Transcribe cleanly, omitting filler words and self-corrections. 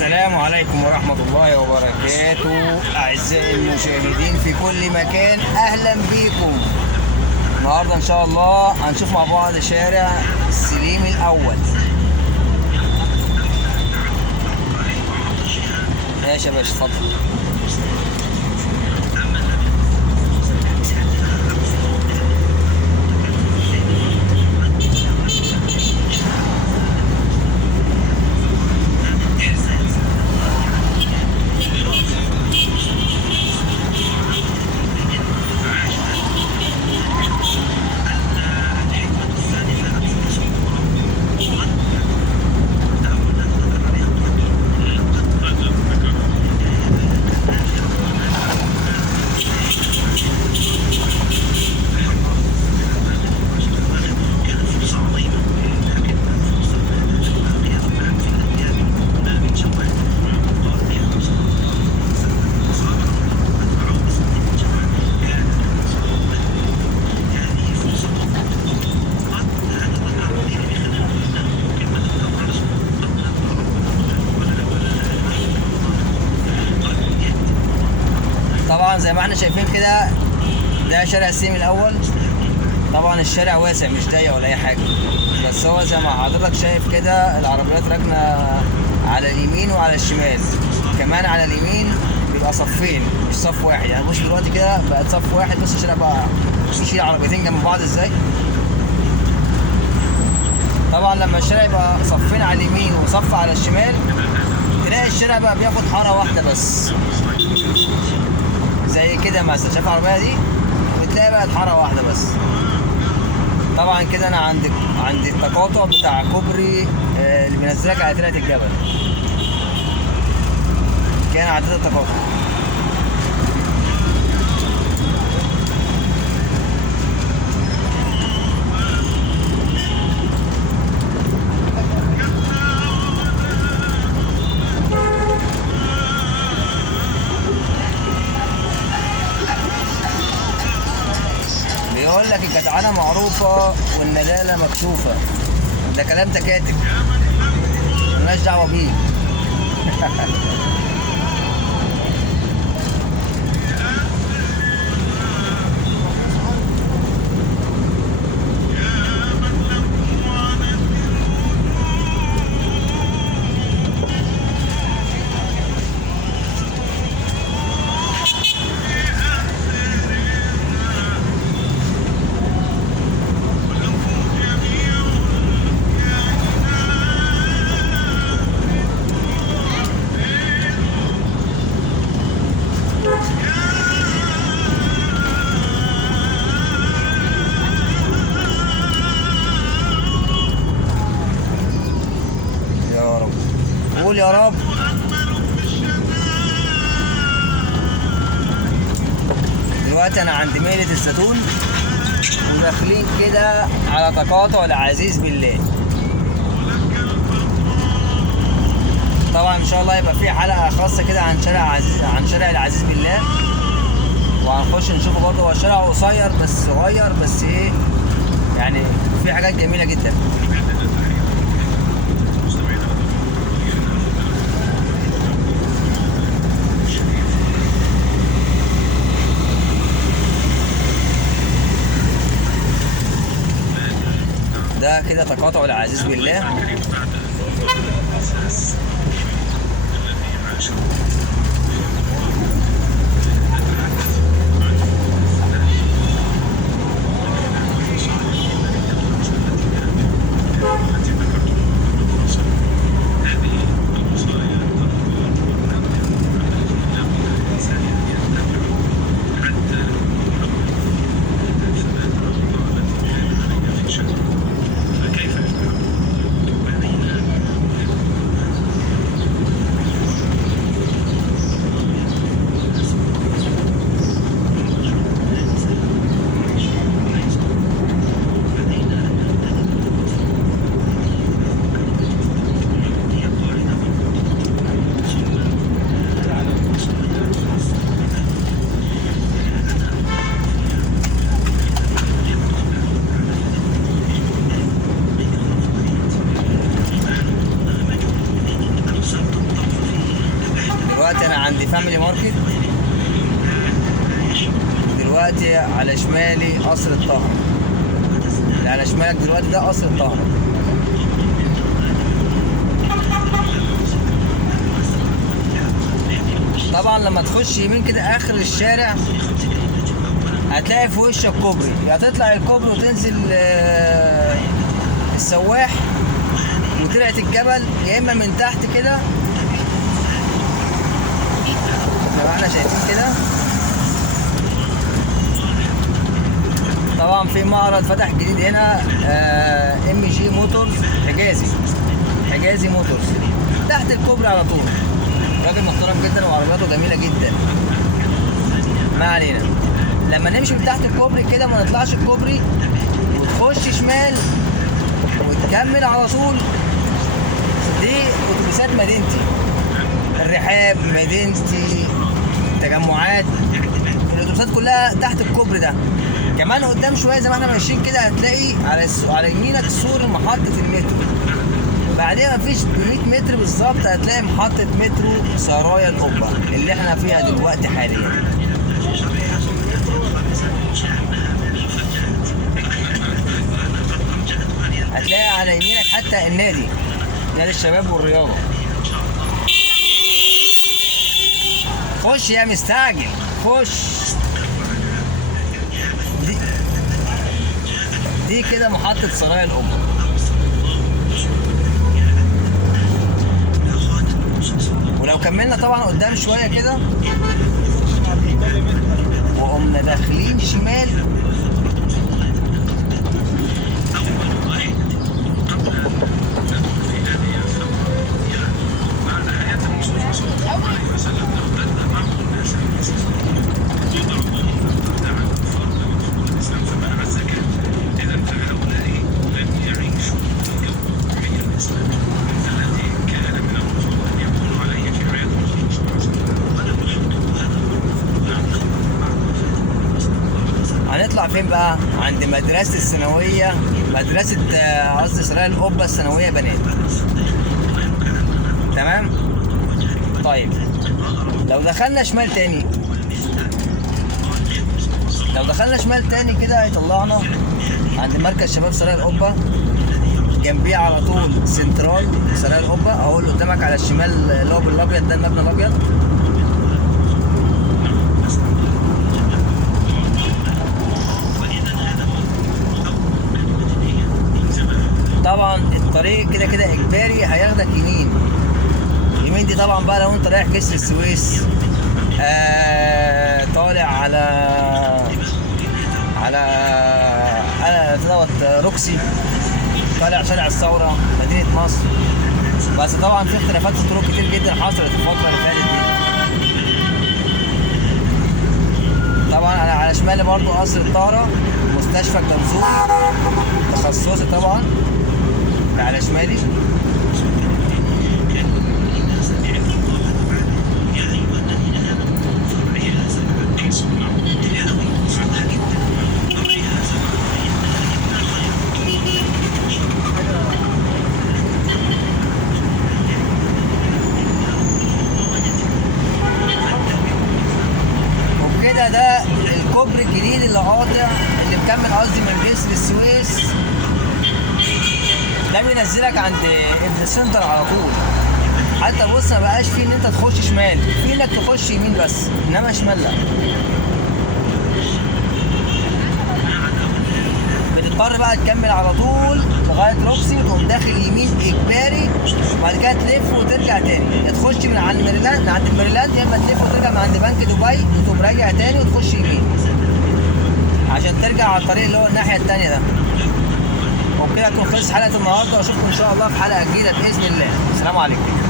السلام عليكم ورحمة الله وبركاته أعزائي المشاهدين في كل مكان، أهلا بيكم. النهاردة إن شاء الله هنشوف مع بعض شارع السليم الأول. ماشي يا باشا، اتفضل. طبعا زي ما احنا شايفين كده، ده شارع السليم الاول. طبعا الشارع واسع مش ضيق ولا اي حاجه، بس هو زي ما حضرتك شايف كده العربيات راكنه على اليمين وعلى الشمال. كمان على اليمين بيبقى صفين مش صف واحد، يعني بص دلوقتي كده بقت صف واحد. بص الشارع بقى يشيل عربيتين جنب بعض ازاي. طبعا لما الشارع يبقى صفين على اليمين وصف على الشمال، تلاقي الشارع بقى بياخد حاره واحده بس، زي كده مثلا. شايف العربيه دي؟ بتلاقي بقت حاره واحده بس. طبعا كده انا عند التقاطع بتاع كوبري اللي بينزلك على تلات الجبل. كان عديت التقاطع. بيقول لك الجدعنه معروفه والندالة مكشوفه. ده كلام تكاتك مالناش دعوه بيه. قول يا رب. دلوقتي انا عند ميلة الزيتون وداخلين كده على تقاطع العزيز بالله. طبعا ان شاء الله يبقى في حلقة خاصة كده عن شارع العزيز بالله، وهنخش نشوفه برضه. هو شارع قصير بس صغير، بس ايه يعني في حاجات جميلة جدا. ده كده تقاطع العزيز بالله. فاميلي ماركت. دلوقتي على شمالي قصر الطاهرة، اللي على شمالك دلوقتي ده قصر الطاهرة. طبعا لما تخش يمين كده اخر الشارع هتلاقي في وشك كوبري، يا تطلع الكوبري وتنزل السواح وطلعت الجبل، يا اما من تحت كده زي ما احنا شايفين كده. طبعا في معرض فتح جديد هنا MG موتورز حجازي موتورز تحت الكوبري على طول. راجل محترم جدا وعربياته جميله جدا. ما علينا، لما نمشي من تحت الكوبري كده ما نطلعش الكوبري وتخش شمال وتكمل على طول، دي اتوبيسات مدينتي، الرحاب، مدينتي، تجمعات، الاتوبيسات كلها تحت الكوبري ده. كمان قدام شويه زي ما احنا ماشيين كده هتلاقي على يمينك سور محطه المترو، بعدين مفيش 100 متر بالظبط هتلاقي محطه مترو سرايا القبه اللي احنا فيها دلوقتي حاليا. هتلاقي على يمينك حتى نادي الشباب والرياضه. خش يا مستعجل خش. دي كده محطة سرايا القبة. ولو كملنا طبعا قدام شوية كده وقمنا داخلين شمال هنطلع فين بقى؟ عند مدرسة الثانوية، مدرسة قصدي سرايا القبة الثانوية بنات. تمام؟ طيب لو دخلنا شمال تاني كده هيطلعنا عند مركز شباب سرايا القبة، جنبيه على طول سنترال سرايا القبة، اهو اللي قدامك على الشمال اللي هو بالابيض ده المبنى الابيض. طبعا الطريق كده كده اجباري هياخدك يمين دي طبعا بقى لو انت رايح جسر السويس، طالع على دوت روكسي، طالع شارع الثورة مدينة نصر. بس طبعا في اختلافات في الطرق كتير جدا حصلت الفترة اللي فاتت دي. طبعا انا على شمالي برضو قصر الطاهرة، مستشفى الجنزوري تخصصي طبعا على شمالي. وبكده ده الكوبري الجديد اللي مكمل قصدي من جسر السويس، ده بينزلك عند ابن سنتر على طول. حتى بص ما بقاش فيه ان انت تخش شمال، في انك تخش يمين بس، انما شمال لا. بتضطر بقى تكمل على طول لغايه روكسي وتقوم داخل يمين اجباري، وبعد كده تلف وترجع تاني، يا تخش من عند الميريلاند يا اما تلف وترجع من عند بنك دبي وتقوم راجع تاني وتخش يمين عشان ترجع على الطريق اللي هو الناحيه التانيه ده. وبكده تكون خلصت حلقه النهارده، واشوفكم ان شاء الله في حلقه جديده باذن الله. السلام عليكم.